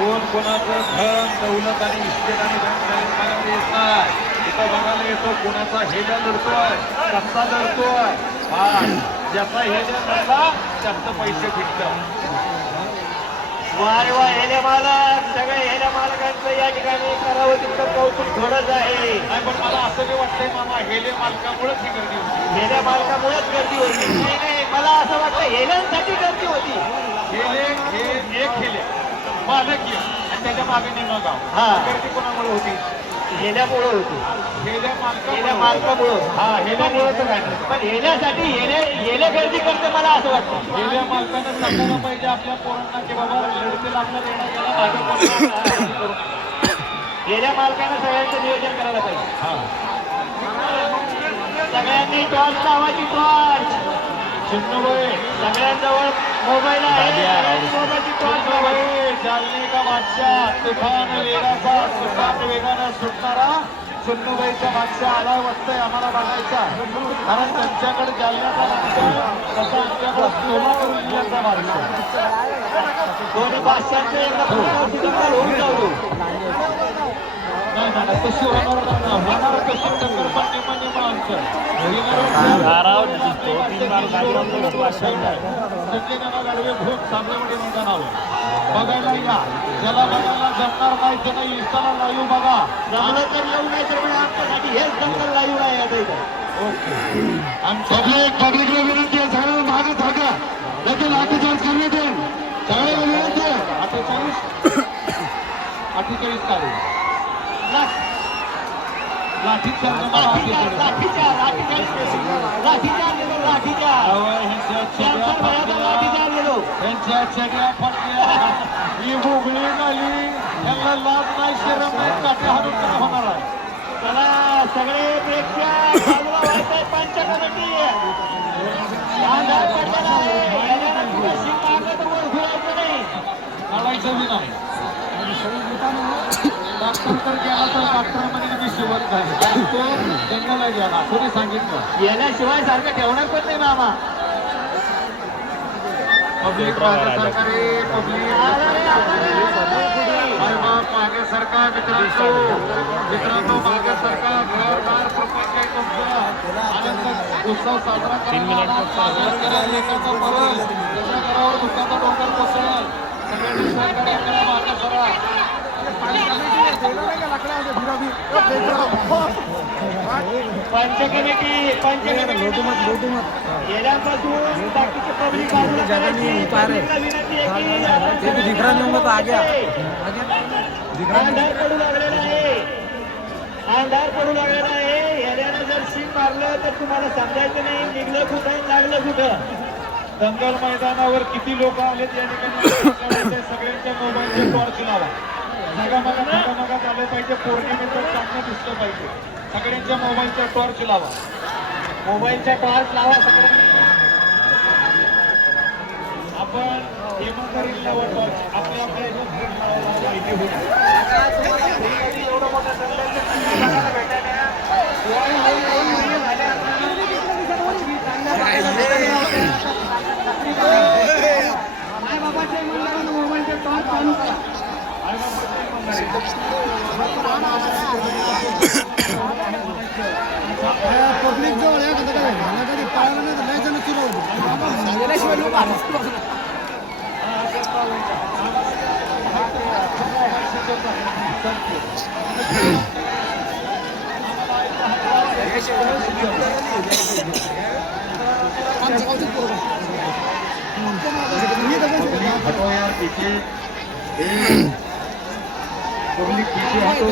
कोण कोणाचं धन दौलत आणि इस्टेट आणि बँक येत नाही. तिथं बघायला येतो कोणाचा हेल्या लढतोय, कसा लढतोय. ज्याचा हेल्या लढला जास्त पैसे फिटतात. वारे वा हेल्या मालक, सगळे हेल्या मालकांचं या ठिकाणी करावं तितकं कौतुक थोडंच आहे. नाही पण मला असं बी वाटतंय मामा, हेले मालकामुळेच ही गर्दी होती. हेल्या मालकामुळेच गर्दी होती. नाही, मला असं वाटतं हेल्यांसाठी गर्दी होती. हेले हे एक हेले मालक आणि त्याच्या मागे निम्न गाव. गर्दी कोणामुळे होती? हेल्यामुळे होती. हेल्या मालकामुळं. हेल्यामुळे तर काय नाही. पण हेल्यासाठी हेले गर्दी करते मला असं वाटतं. हेल्या मालकानं सांगायला पाहिजे आपल्या पोरांना की बाबा लढते लागला देणं गेला माझ्या हेल्या मालकानं सगळ्यांचं नियोजन करायला पाहिजे. सगळ्यांनी टॉर्च लावायची. टॉर्च सगळ्यांजवळ मोबाईल आहे. मोबाईलची टॉर्च लावायची. जालने का बादशाह तुफान वेगाचा तुफान वेगानं सुटणारा सुन्नूबाईचा बादशाह आला वाटतंय आम्हाला बघायचा. कारण त्यांच्याकडे जालन्याचा बादशाह तसा आमच्याकडे सोलापूर जिल्ह्याचा बादशाह. दोन्ही बादशाहांचं एकदा होऊन जाऊ. नाही तशी होणार कशी टक्कर पण निम्मा आमचं गाडवे खूप सामनेमध्ये मैदानावर बघायला या. ज्याला बघायला जमणार नाही त्याला इंस्टाला लाईव्ह बघा. जमलं तर येऊ नाही तर म्हणजे आमच्यासाठी हेच दंगल लाईव्ह आहे आता इथं. पब्लिकला विनंती आहे, सगळ्यांना मागे थाका. देखील लाठीचार्ज करण्यात येईल. सगळ्यांना विनंती आहे. 48 तारीख त्यांच्या चड्या फटल्या ही भोगळी झाली. त्यांना लाज नाही, शरम नाही, काट्या हाणून काय होणार आहे. चला सगळे प्रेक्षक बाजूला व्हायचंय. पंच कमिटी अंधार पडलेला आहे. नाही काढायचं बी नाही. डॉक्टर तर गेला तर डॉक्टरमध्ये मी शिवत झाले. तो जंगला गेला कोणी सांगितलं. येण्याशिवाय सारखं ठेवणार पण नाही मामा. पब्लिक मागे सरकारी पब्लिक मागे सरकार. मित्रांनो मागे सरकार. घरदार प्रपंच आहे तुमचं. आनंद उत्सव साजरा करायला एकाचं मरण त्याच्या घरावर दुःखाचा डोंगर कोसळेल. सगळ्यांनी सहकार्य करा. मागे सरा. पंच कमिटी गेल्यापासून बाकीचे पब्लिक बाजूला करायची. विनंती आहे की अंधार पडू लागलेला आहे. अंधार पडू लागलेला आहे. येण्यानं जर शिंग मारलं तर तुम्हाला समजायचं नाही निघलं कुठं लागलं कुठं. दंगल मैदानावर किती लोक आलेत या ठिकाणी सगळ्यांच्या मोबाईलचे टॉर्च लावा. जगामागा झालं पाहिजे. पौर्णिमेचं चांगलं दिसलं पाहिजे. सगळ्यांच्या मोबाईलचा टॉर्च लावा. मोबाईलचा टॉर्च लावा. सगळ्यांनी आपण इमानदारीने लावा टॉर्च. आपल्या माहिती होईल. एवढं मोठं मोबाईलचा टॉर्च चालू करा. पब्लिक जवळ या कधी पाळलं नाही तर लय जण चिरवलं लोक हटो यार पीछे. पब्लिक पीछे हटो.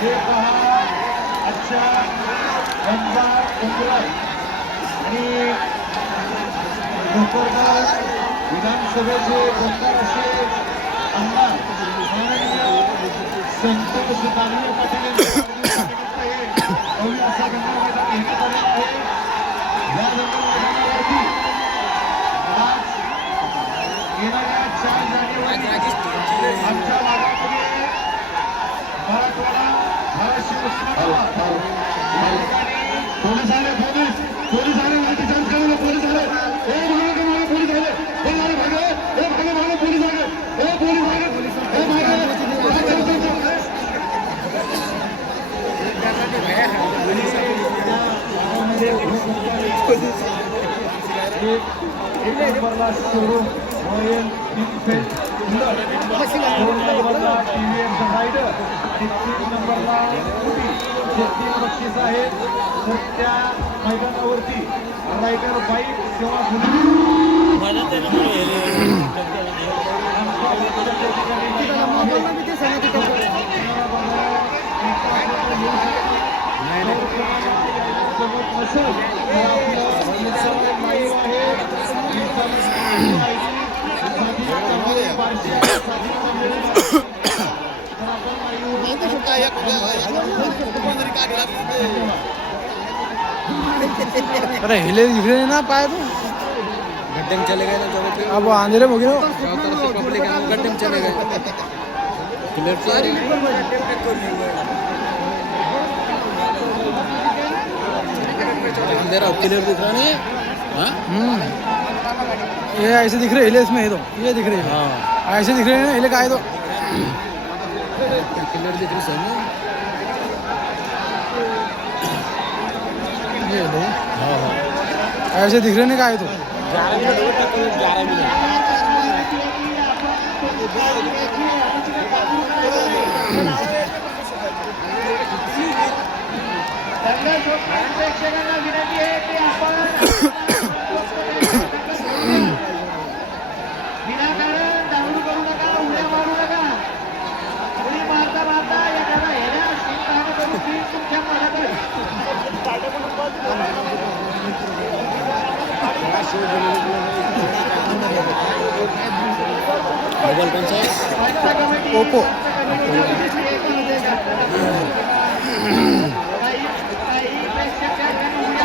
हे पहा अच्छा गंगार उंबराळ आणि भोकरगाव विधानसभेचे गंगार असे आमदार माननीय संतोष दानवे पाटील यांच्या असा गंगा मैदान घेण्यात आलेला आहे. या गंगा मैदानावरती आज येणाऱ्या 4 जानेवारी आमच्या भागामध्ये मराठवाडा पोलीस आले पोलीस आले माहिती चान्स करायला पोलीस आले पोलीस आले भागे पोलीस आले पोलीस आले एक नंबरला शोरूम रॉयल इनफिल्ड 2 नंबरला टीव्हीएस रायडर आणि 3 नंबरला स्कूटी जे 3 बक्षीस आहेत. तर त्या मैदानावरती रायडर बाईक किंवा अरे हिले दिख रहे ना पाए तो गड्ढे में चले गए ना जब अब अंधेरे में हो गए पब्लिक गड्ढे में चले गए क्लियर सारी अंधेरा क्लियर दिख रहा नहीं है. हाँ ये ऐसे दिख रहे हिले इसमें, ये तो ये दिख रहे हैं. हाँ ऐसे दिख रहे हैं हिले का है तो क्लियर दिख रही सही ये दो हाँ हाँ ऐसे दिख रहे हैं का है तो 11 मिनट 11 मिनट प्रेक्षकांना विनंती आहे की आपण विनाकारण दारू करू नका, उड्या मारू नका. उडी मारता मारता एखादा हेऱ्या शिंकाने करून तीन तुमच्या मनात मोबाईल कोणचा आहे? ओप्पो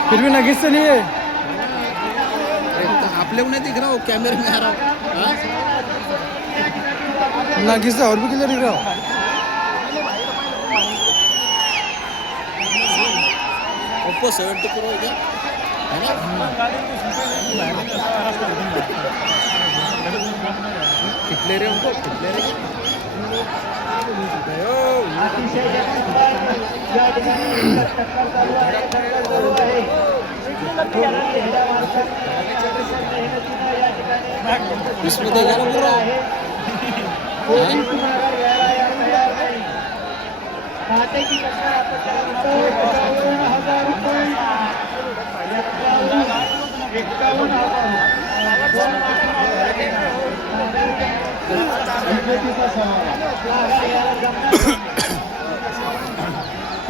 फिर भी नगीच से नहीं है आपले को नहीं दिख रहा हो, कैमरे में आ रहा हो. हाँ? नगीच से और भी किधर दिख रहा हो ओप्पो 70 प्रो है क्या? है ना? कितने रे उनको? कितने रे? अतिशय या ठिकाणी टक्कर चालू आहे, टक्कर चालू आहे. ह्या माणसाने या ठिकाणी इसमें देखा ना पूरा. पोलीस माघार घ्यायला या तयार नाही. काटेची टक्कर आपण 51,000 रुपये 51,000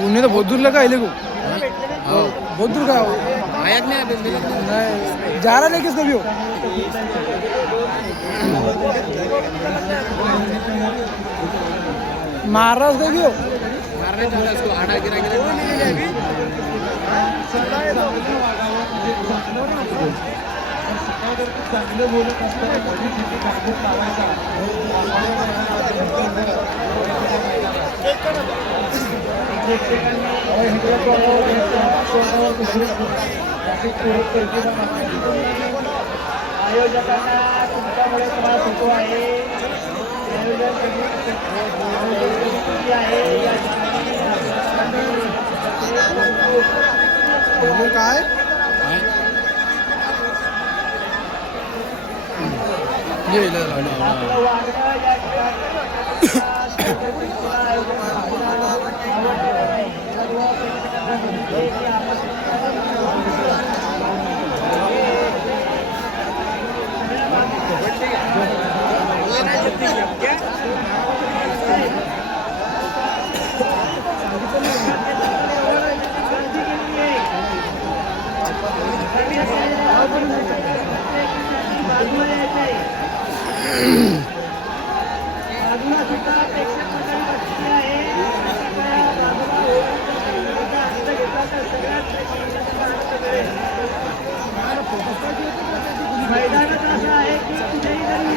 उन्हें तो बहुत दूर लगा इले को बहुत दूर का आया कि नहीं अभी मिला कि नहीं? नहीं जा रहा है किसको भी हो मार रहा उसको भी हो मारने चला इसको आड़ा गिरा गिरा. चांगलं बोलत असताना कधीसाठी कागद लावायचा आयोजकांना तुमच्यामुळे त्रास होतो आहे. आहे या बोलो काय ये ले लो आपलं वागणं या बाजूला सुद्धा प्रेक्षक मंडळी बसलेली आहे. मैदानात असं आहे की कुठेही जरी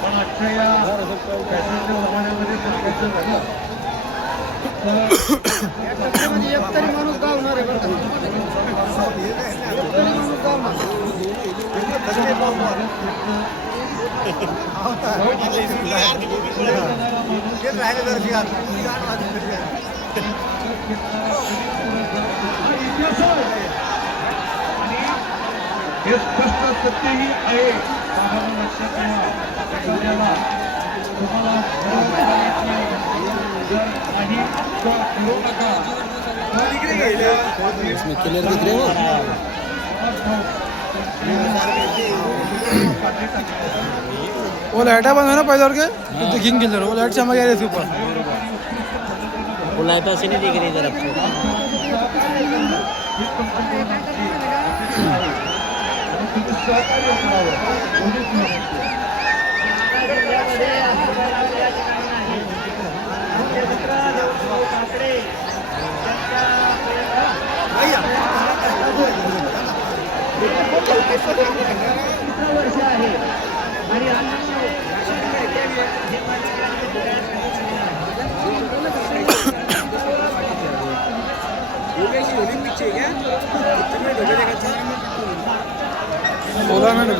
पण आजच्या या फॅशनच्या जमान्यामध्ये सांगायचं झालं एक तरी माणूस गावणार आहे बरं का? एक तरी माणूस गावणार हे स्पष्ट सत्यही आहे. आम्हाला लक्षात ठेवा एखाद्याला तुम्हाला जर काही करू नका इसमें क्लियर दिख रहे हो. वो लाइटा बंद है ना पहले और के तो किंग किलर वो लाइट चमक आ रही थी ऊपर वो लाइट ऐसे नहीं दिख रही इधर आपको. तुम्ही सहकार्य करावं. पोलीस म्हणून जिल्ह्यामध्ये हस्तकला या ठिकाणी नाही. आमचे मित्र देवभाऊ काकडे यांच्या वर्ष आहे आणि सोलह मिनट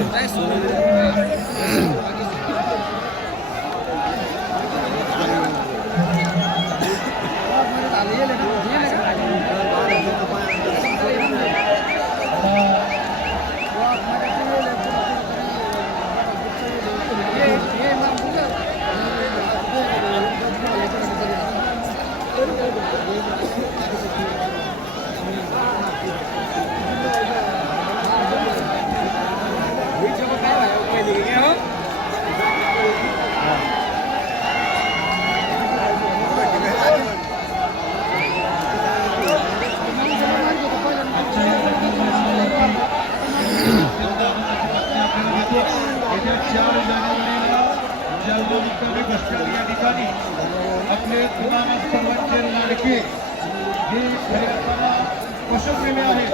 ठिकाणी आपले तुम्हाला सर्वांचे लाडके हे खऱ्या अर्थानं पशुप्रेमी आहेत